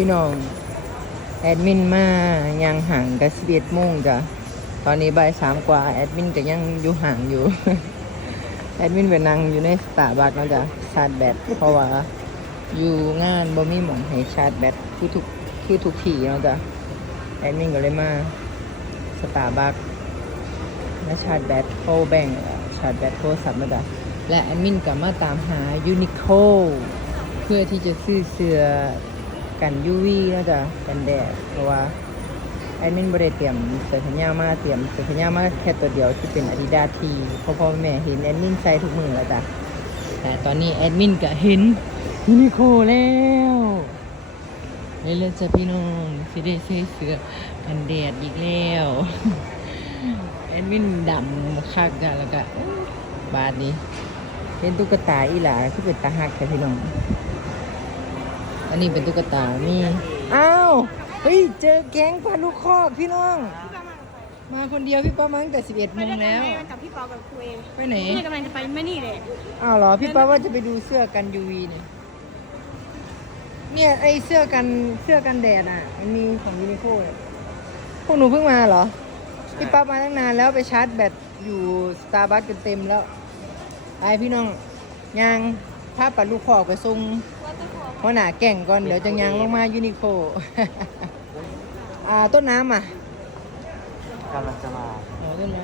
พี่น้อง แอดมินมายังห่างกับสิบเอ็ดโมงจ้ะตอนนี้บ่ายสามกว่า แอดมินก็ยังอยู่ห่างอยู่ แอดมินไปนั่งอยู่ในสตาร์บัคเนาะจ้ะชาร์จแบตเพราะว่าอยู่งานบ่มีหมองให้ชาร์จแบตคือทุกคือทุกที่เนาะจ้ะแอดมินก็เลยมาสตาร์บัคมาชาร์จแบตโฟแบงชาร์จแบตโทรศัพท์เนาะจ้ะและแอดมินก็มาตามหายูนิโคเพื่อที่จะซื้อเสื้อ กันยูวีน่าจะกันแดดเพราะว่าแอดมินบริเตรียมเสื้อแขนยาวมาเตรียมเสื้อแขนยาวมาแค่ตัวเดียวที่เป็นอาดิดาทีพราะพ่อแม่เห็นแอดมินใส่ทุกมือแล้วจ้ะแต่ตอนนี้แอดมินก็เห็นยูนิโคแล้วเลยเลยจ้ะพี่น้องสิได้ใส่เสื้อกันแดดอีกแล้วแอดมินดำคักจ้ะแล้วก็บาทนี้เป็นตุ๊กตาอีหลาคือเป็นตาหักแต่พี่น้อง อันนี้เป็นตุ๊กตามีอ้าว เฮ้ย เจอแก๊งปลาลูกคอกพี่น้อง มาคนเดียวพี่ป้ามาตั้งแต่ 11โมไม่งได้แล้วทำให้มันกับพี่ปอกับครูเองไปไหน นี่กำลังจะไปไม่นี่เลยอ้าวเหรอ พี่ป้าว่าจะไปดูเสื้อกัน UV เนี่ย เนี่ยไอเสื้อกันเสื้อกันแดดอะ มันมีของยูนิโคเนี่ยพวกหนูเพิ่งมาเหรอ พี่ป้ามาตั้งนานแล้วไปชาร์จแบตอยู่สตาร์บัคจนเต็มแล้วไอพี่น้องยาง ถ้าปลาลูกคอกไปส่งเพราะหนาแก่งก่อนเดี๋ยวจะยางลงมายูนิโคอ่าต้นน้ำอะกำลังจะมาอ๋อต้นน้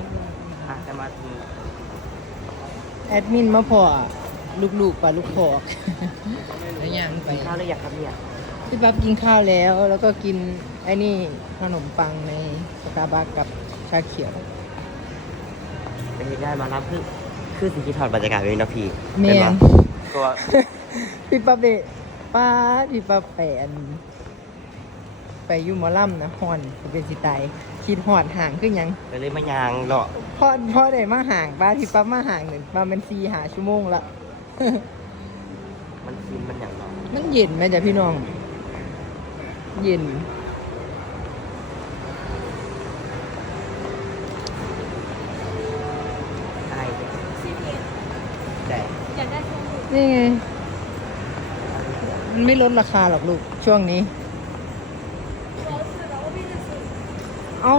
อะจะมาทีำแอดมินมาพอลูกๆปลาลูกคอกแล้วยางไปข้าวหรือยังครับเนี่ยพี่ปั๊บกินข้าวแล้วแล้วก็กินไอ้นี่ขนมปังในสตาร์บัคกับชาเขียวเป็นยังไงมารับคือคือสิ่งที่ถอดบรรยากาศเลยนะพี่แม่เป็นนปะ ตัวพี่ปั๊บเดะป้าพี่ปั๊บแปนไปอยูหมอลำนะฮอนเป็นสิตายคิดหอดห่างขึ้นยังก็เลยมายางเลาะพอพอได้มาห่างป้าที่ปั๊บมาห่างหนึ่งมาเป็นซีหาชั่วโมงละ มันซิมมันอย่างเนาะมันเย็นไหมจ๊ะพี่น้อง เย็น นี่ไง มันไม่ลดราคาหรอกลูก ช่วงนี้ เอา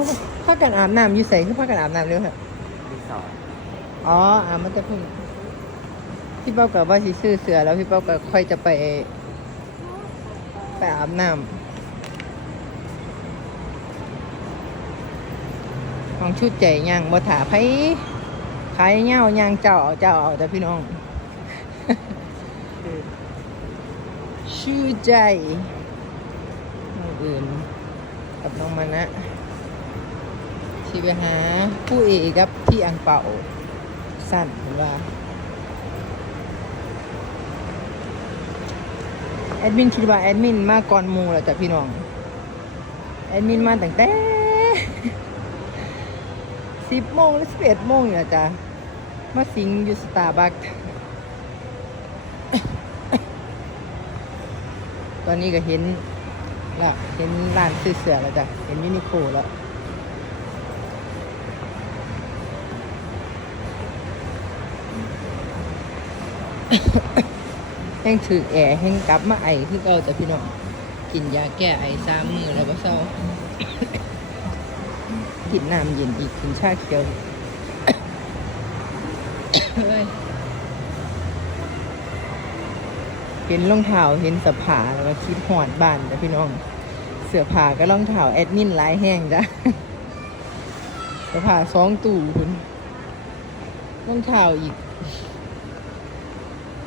ผ้ากันอาบน้ำอยู่ใส่คือผ้ากันอาบน้ำเร็วค่ะรีสอร์ทอ๋ออาบมันจะพึ่งพี่เป้ากับว่าสิซื้อเสือแล้วพี่เป้าก็ค่อยจะไป ไปอาบน้ำของชุดใจย่างบ่ถาไผขายเงาย่างเจ้าเอาเจ้าเอาแต่พี่น้อง ชื่อใจน้องอื่นกับน้องมานะ ที่ไปหาผู้เอกกับพี่อังเป่า สั้นเห็นว่า แอดมินคิดว่าแอดมินมาก่อนมูแล้วจ้ะพี่น้อง แอดมินมาตั้งแต่สิบโมงหรือสิบเอ็ดโมงอยู่แล้วจ้ะมาสิงอยู่สตาร์บัค ตอนนี้ก็เห็นละเห็นร้านซื้อเสื้อแล้วจ้ะ เห็นยูนิโคแล้วแห้งถือแอร์แห้งกลับมาไอคือเก่าแต่พี่น้อง กินยาแก้ไอสามมือแล้วก็เศร้า กินน้ำเย็นอีกกินชาเขียว เฮ้ย เห็นรองเท้าเห็นสภาแล้วก็คิดหอดบ้านแต่พี่น้อง เสื้อผ้าก็รองเท้าแอดมินหลายแห้งจ้ะเสื้อผ้าสองตู่คุณรองเท้าอีก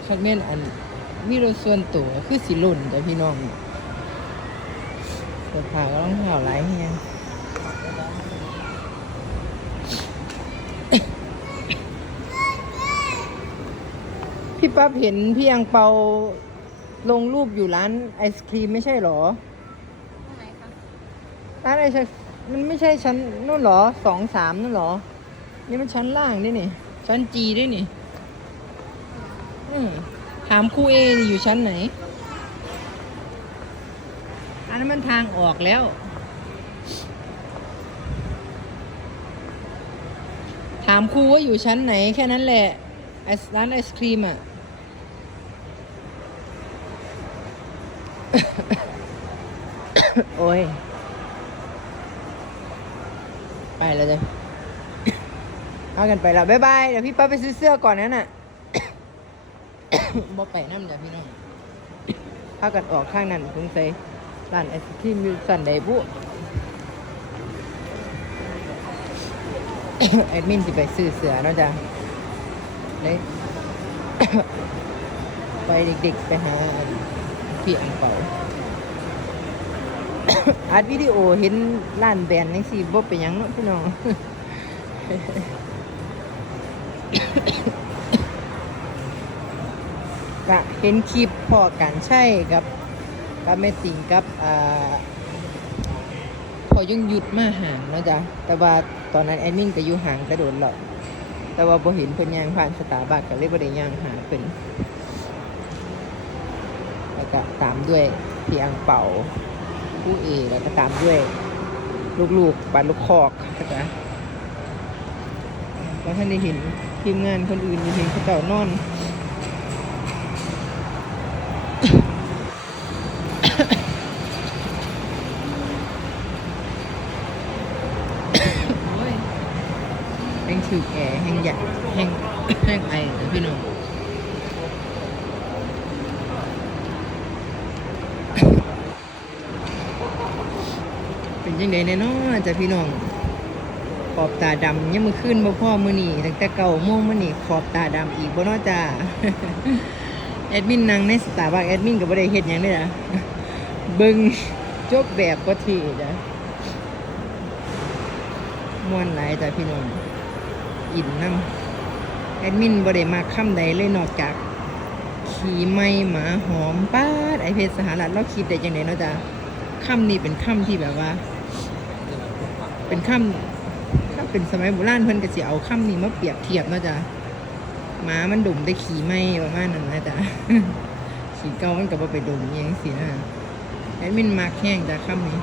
คันแม่นอันมีรถส่วนตัวคือสิหล่นแต่พี่น้องเสื้อผ้าก็ต้องเท้าหลายแฮงพี่ปั๊บเห็นพี่อังเปา ลงรูปอยู่ร้านไอศครีมไม่ใช่หรอ ตรงไหนคะร้านไอศมันไม่ใช่ชั้นนู่นหรอสองสามนู่นหรอ นี่มันชั้นล่างด้วยนี่ ชั้นจีด้วยนี่อืมถามครูเออยู่ชั้นไหน อันนั้นมันทางออกแล้ว ถามครูว่าอยู่ชั้นไหนแค่นั้นแหละไอร้านไอศครีมอะ โอ้ย ไปแล้วจ้ะเอากันไปแล้วบ๊ายบาย เดี๋ยวพี่ป้าไปซื้อเสื้อก่อนนั้นน่ะ บ่ไปน้ำเดี๋ยวพี่น้องพากันออกข้างนั้นสงสัยร้านไอศครีมอยู่สันไดบุแอดมินสิไปซื้อเสือเนาะจ้ะเลยไปเด็กๆ ไปหาพี่อังเปา อัดวิดีโอเห็นร้านแบรนด์นี่สิบ่เป็นหยังเนาะพี่น้องกะเห็นคลิปพอกันใช่กับกับแม่ติงกับอ่าพอยุ่งหยุดมาห่างเนาะจ๊ะแต่ว่าตอนนั้นแอดมินก็อยู่ห่างกระโดดหรอกแต่ว่าบ่เห็นเพิ่นย่างผ่านสตาร์บัคก็เลยบ่ได้ย่างหาเพิ่นแล้วก็ตามด้วยพี่อังเป่า ผู้เอกแล้วก็ตามด้วย ลูกๆปันลูกคอกก็จะแล้วท่านได้เห็นทีมงานคนอื่นอยู่เห็นเขาเจ้านอนแห้งถือแก่แห้งใหญ่แห้งแห้งไอนะพี่น้อง เป็น ยังไงแน่เนอนจ้ะพี่น้อง ขอบตาดำยังมือขึ้นบ่พ่อมือนี่ตั้งแต่เก่าโมงมือนี่ขอบตาดำอีกบ่เนอจ้าแอดมินนั่งในสตาร์บัคแอดมินก็บ่ได้เฮ็ดหยังเด้อจ้ะเบิ่งจบแบบบ่ทีจ้ะม่วนหลายจ้ะพี่น้องอินนำแอดมินบ่ได้มาคำใดเลยนอกจาก ขี่ไม้หมาหอมป้าดไอเพชรสหรัฐเราคิดได้จังไดเนาะจ้ะคำนี้เป็นคำที่แบบว่า เป็นคำถ้าเป็นสมัยโบราณเพิ่นก็สิเอาคำนี้มาเปรียบเทียบเนาะจ้ะหมามันดมได้ขี่ไม้ประมาณนั้นนะจ๊ะขี่เก่ามันก็บ่ไปดมยังสินะแอดมินมักแห้งจ้ะคำนี้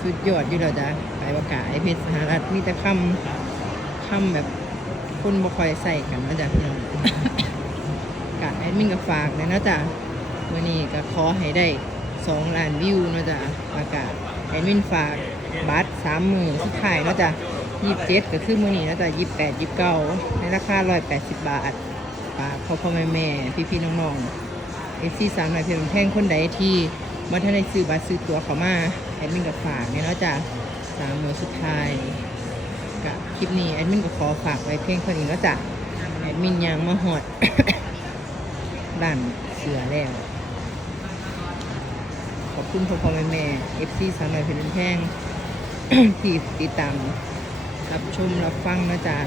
สุดยอดอยู่แล้วจ้ะไปประกาศไอเพชรสหรัฐมีแต่คำคำแบบคนบ่ค่อยใส่กันนะจ้ะพี่น้องกะแอดมินก็ฝากเลยนะจ้ะวันนี้ก็ขอให้ได้สองล้านวิวนะจ้ะประกาศแอดมินฝาก บัตรสามหมื่นสุดท้ายเนาะจ้ะยี่สิบเจ็ดก็คือมือนี้เนาะจ้ะยี่สิบแปดยี่สิบเก้าในราคาร้อยแปดสิบบาทฝากพ่อพ่อแม่แม่พี่พี่น้องๆเอฟซีสามหน่อยเพียงแพงคนใดที่มาท่านได้ซื้อบัตรซื้อตั๋วเขามาแอดมินก็ฝากเนี่ยเนาะจ้ะสามหมื่นสุดท้ายกับคลิปนี้แอดมินก็ขอฝากไว้เพียงเท่านี้เนาะจ้ะแอดมินยังมาหอดด้านเสือแล้วขอบคุณพ่อพ่อแม่แม่เอฟซีสาวน้อยเพลินแพง ที่ติดตามรับชมรับฟังนะจ๊ะ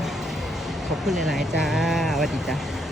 ขอบคุณหลาย ๆ จ้าสวัสดีจ้า